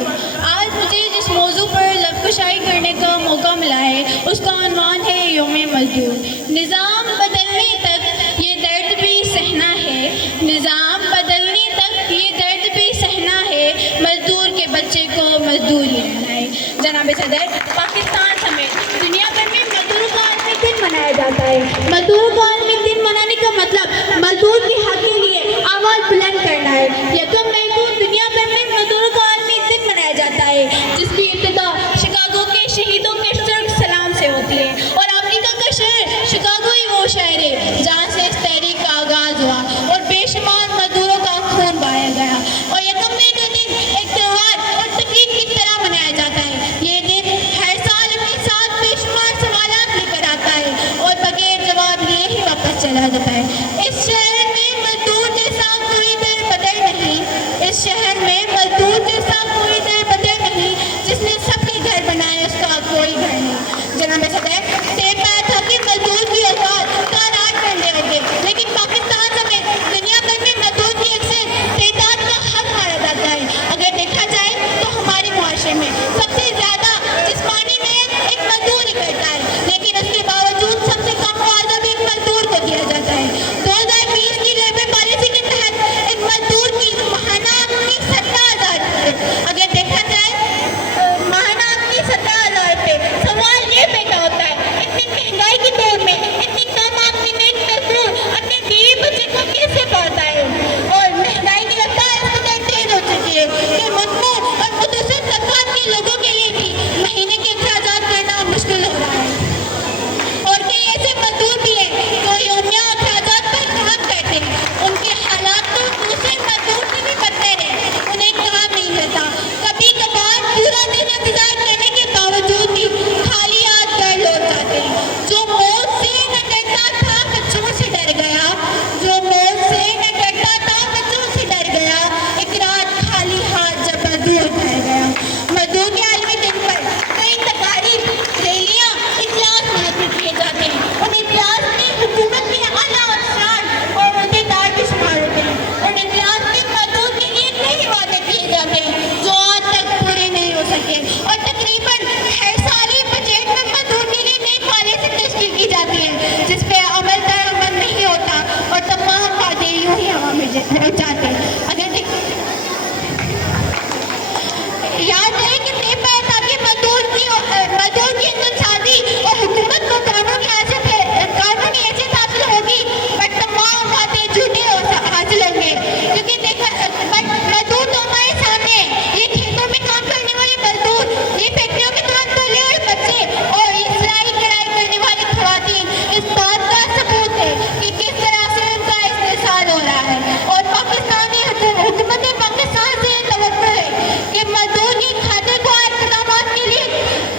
علیکم۔ آج مجھے جس موضوع پر لب کشائی کرنے کا موقع ملا ہے اس کا عنوان ہے یوم مزدور۔ نظام بدلنے تک یہ درد بھی سہنا ہے، نظام بدلنے تک یہ درد بھی سہنا ہے، مزدور کے بچے کو مزدور ہی رہنا ہے۔ جناب صدر، پاکستان سمیت دنیا بھر میں مزدوروں کا عالمی دن منایا جاتا ہے۔ مزدوروں کا عالمی دن منانے کا مطلب مزدور کے حق کے لیے آواز بلند کرنا ہے۔ یکم مئی کو دنیا بھر میں مزدوروں کا عالمی دن منایا جاتا ہے، جس کی ابتدا شکاگو کے شہیدوں کے سرخ سلام سے ہوتی ہے، اور امریکہ کا شہر شکاگو ہی وہ شہر ہے جہاں سے اس تحریک کا آغاز ہوا اور بے شمار مزدوروں کا خون بہایا گیا۔ اور یکم مئی کا دن ایک تہوار اور تقریب کی طرح منایا جاتا ہے۔ یہ دن ہر سال اپنے ساتھ بے شمار سوالات لے کر آتا ہے اور بغیر جواب لیے ہی واپس چلا جاتا ہے۔ اس شہر میں مزدور جیسا کوئی در بدر نہیں، اس شہر میں مزدور جیسا کوئی در بدر نہیں، جس نے سب کے گھر بنائے اس کا کوئی گھر نہیں۔ جناب صدر، طے پایا تھا کہ مزدور کی آواز تعداد کر لے گے، لیکن پاکستان سمیت دنیا بھر میں مزدور کی اکثر تعداد کا حق مارا جاتا ہے۔ اگر دیکھا جائے تو ہمارے معاشرے میں سب سے زیادہ جسمانی محنت ایک مزدور ہی کرتا ہے، لیکن اس کے باوجود سب سے کم معاوضہ بھی ایک مزدور کو دیا جاتا ہے۔ 2020 کی لیبر پالیسی کے تحت ایک مزدور کی ماہانہ آمدنی 17,000 ہے۔ اگر دیکھا جائے ماہانہ آمدنی 17,000 روپے، سوال یہ پیدا ہوتا ہے اتنی مہنگائی کے دور میں اتنی کم آمدنی میں ایک مزدور اپنے بیوی بچے کو کیسے پالتا ہے؟ اور مہنگائی کی رفتار اس قدر تیز ہو چکی ہے کہ متنوع اور متوسط طبقات کے لوگوں کے لیے بھی مہینے کے اخراجات کرنا مشکل ہو رہا ہے۔ اور کئی ایسے مزدور بھی ہیں جو یومیہ اخراجات پر کام کرتے ہیں، ان کے حالات تو دوسرے مزدور سے بھی بدتر ہیں، انہیں کام نہیں ملتا، کبھی کبھار پورا دن انتظار کرنے کے باوجود بھی خالی ہاتھ گھر لوٹ جاتے ہیں۔ جو موت سے نہ ڈرتا تھا بچوں سے ڈر گیا، جو موت سے نہ ڈرتا تھا بچوں سے ڈر گیا، ایک رات خالی ہاتھ جب مزدور ٹھہر گیا۔ مزدور کے عالمی دن پر کئی تقاریب، ریلیاں، اجلاس منعقد کیے جاتے ہیں۔ ان اجلاس میں حکومت کے اعلیٰ افسران اور عہدیدار بھی شمار ہوتے ہیں۔ ان اجلاس میں مزدور کے لیے کئی وعدے کیے جاتے ہیں جو آج تک پورے نہیں ہو سکے، اور تقریباً ہر سال ہی بجٹ میں مزدور کے لیے نئی پالیسی تشکیل کی جاتی ہے جس پہ عمل درآمد نہیں ہوتا اور تمام وعدے یوں ہی ہوا میں جاتے ہیں۔ اگر یاد رہے کہ طے پایا تھا کہ مزدور کی انصافی اور حکومت کو قانونی حیثیت حاصل ہوگی، بٹ تمام وعدے جھوٹے حاصل ہوں گے، کیونکہ مزدور تو ہمارے سامنے ہیں۔ یہ کھیتوں میں کام کرنے والے مزدور، یہ فیکٹریوں میں کام کرنے والے بچے اور یہ سلائی کڑھائی کرنے والی خواتین اس بات کا ثبوت ہے کہ کس طرح سے ان کا استحصال ہو رہا ہے۔ اور پاکستانی حکومت پاکستان سے یہ توقع ہے کہ مزدور کی خاطر کو اقدامات کے لیے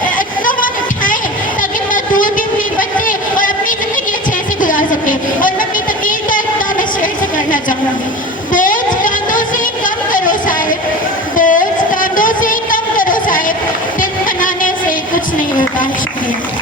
اقدامات اٹھائیں تاکہ مزدور بھی اپنے بچے اور اپنی زندگی اچھے سے گزار سکے۔ اور میں اپنی تقریر کا اختتام اس شعر سے کرنا چاہوں گی۔ بوجھ کاندھوں سے کم کرو صاحب، بوجھ کاندھوں سے کم کرو صاحب، دل بنانے سے کچھ نہیں ہوتا۔ شکریہ۔